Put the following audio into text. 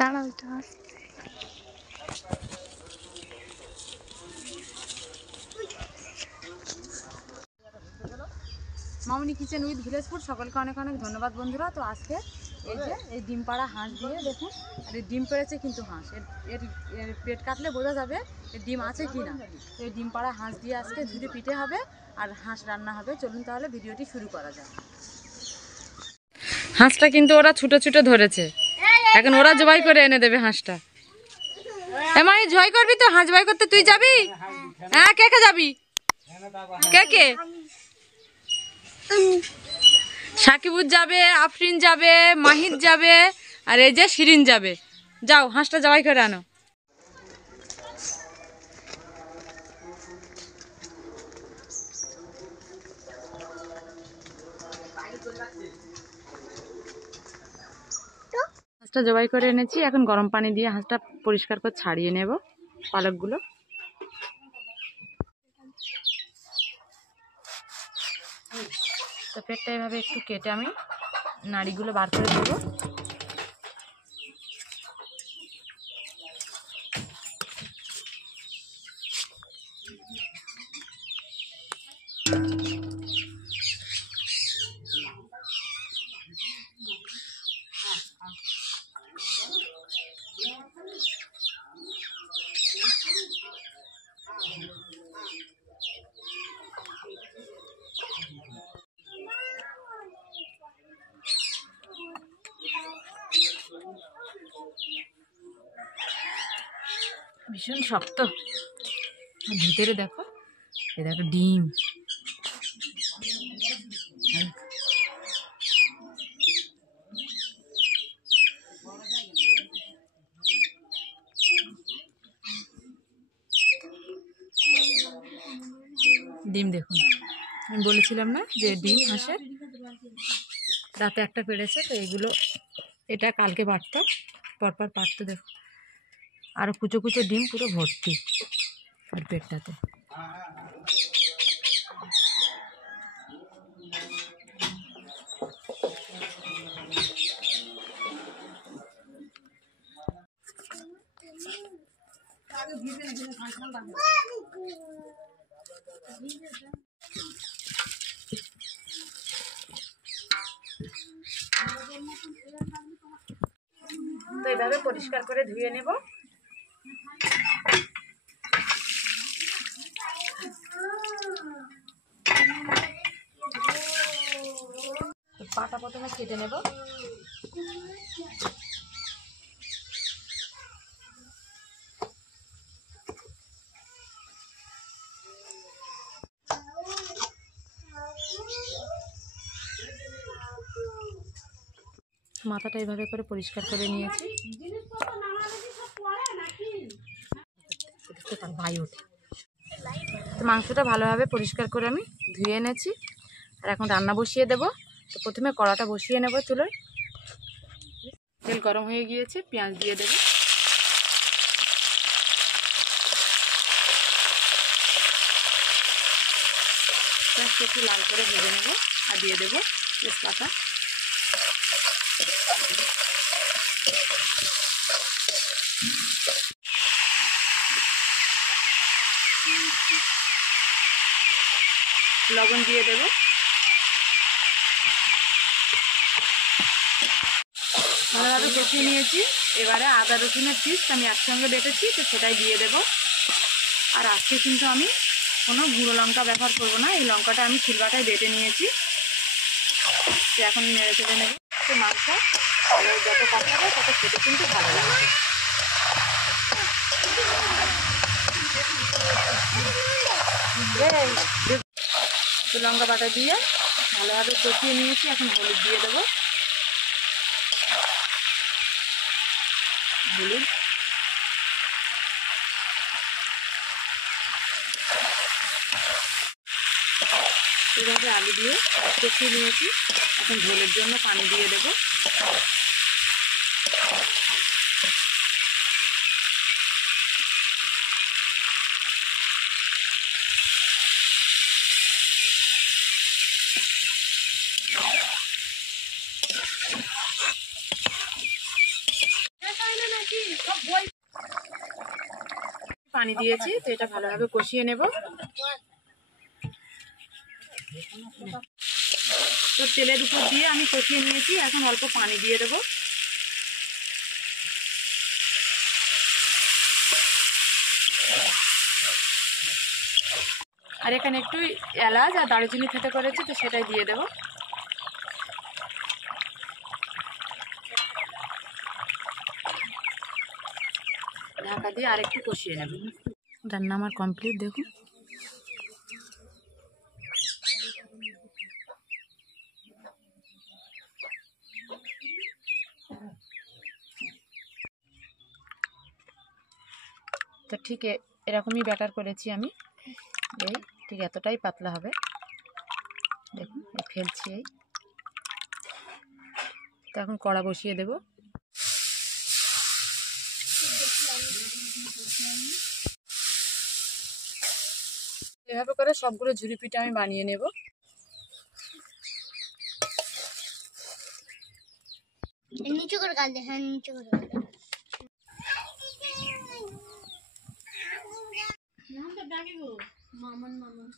দাঁড়াও একটু মামনি kitchen with village food সকলকে অনেক অনেক ধন্যবাদ বন্ধুরা। তো আজকে এই যে এই ডিম পাড়া হাঁস দিয়ে দেখুন, আর এই ডিম পেড়েছে কিন্তু হাঁস, এর পেট কাটলে বোঝা যাবে এর ডিম আছে কি না। তো এই ডিম পাড়া হাঁস দিয়ে আজকে ঝুড়ি পিঠে হবে আর হাঁস রান্না হবে। চলুন তাহলে ভিডিওটি শুরু করা যায়। হাঁসটা কিন্তু ওরা ছুটো ছুটো ধরেছে, এখন ওরা জবাই করে এনে দেবে হাঁসটা। এমাই জয় করবি তো, হাঁস জবাই করতে তুই যাবি? হ্যাঁ, কে কে যাবি? কে কে? সাকিবুর যাবে, আফরিন যাবে, মাহিদ যাবে, আর এই যে শিরিন যাবে। যাও হাঁসটা জবাই করে আনো। হাঁসটা জবাই করে এনেছি, এখন গরম পানি দিয়ে হাঁসটা পরিষ্কার করে ছাড়িয়ে নেব পালকগুলো। তো পেটটা এভাবে একটু কেটে আমি নাড়িগুলো বার করে দেবো। ভীষণ শক্ত, ভিতরে দেখো, এ দেখো ডিম। ডিম দেখুন, আমি বলেছিলাম না যে ডিম হাঁসে রাতে একটা পেড়েছে, তো এগুলো এটা কালকে পারতো, পরপর পারতো। দেখো আরো কুচো কুচো ডিম পুরো ভর্তি আর পেটটাতে। তো এভাবে পরিষ্কার করে ধুয়ে নেব। পাটা প্রথমে কেটে নেব। মাথাটা এইভাবে করে পরিষ্কার করে নিয়েছি। তো মাংসটা ভালোভাবে পরিষ্কার করে আমি ধুয়ে এনেছি, আর এখন রান্না বসিয়ে দেব। তো প্রথমে কড়াটা বসিয়ে নেব চুলোয়। তেল গরম হয়ে গিয়েছে, পেঁয়াজ দিয়ে দেব। পেঁয়াজটা একটু লাল করে ভেজে নেব আর দিয়ে দেবো তেজপাতা। লবণ দিয়ে দেব। ভালোভাবে কষিয়ে নিয়েছি। এবারে আদা রসুনের পিস আমি একসঙ্গে বেটেছি, তো সেটাই দিয়ে দেব। আর আজকে কিন্তু আমি কোনো গুঁড়ো লঙ্কা ব্যবহার করব না, এই লঙ্কাটা আমি শিলবাটায় বেটে নিয়েছি। তো এখন নেড়ে চেড়ে নেব। তো মাংস যত কষাবে তত খেতে কিন্তু ভালো লাগবে। তো লঙ্কা বাটা দিয়ে ভালোভাবে কষিয়ে নিয়েছি, এখন হলুদ দিয়ে দেবো। হলুদ, এভাবে আলু দিয়ে কষিয়ে নিয়েছি, এখন ঝোলের জন্য পানি দিয়ে দেবো। পানি দিয়েছি, তো এটা ভালোভাবে কষিয়ে নেব। তো তেলের উপর দিয়ে আমি কষিয়ে নিয়েছি, এখন অল্প পানি দিয়ে দেবো। আর এখানে একটু এলাচ আর দারুচিনি থেতে করেছি, তো সেটাই দিয়ে দেবো। ঢাকা দিয়ে আরেকটু কষিয়ে নেব। রান্না আমার কমপ্লিট, দেখুন। তো ঠিক এরকমই ব্যাটার করেছি আমি, এই ঠিক এতটাই পাতলা হবে, দেখুন। ফেলছি এই, তো এখন কড়া বসিয়ে দেব। এভাবে করে সবগুলো ঝুরি পিঠা আমি বানিয়ে নেব। নিচু করে গাল দে, হ্যাঁ নিচু করে মামন মামন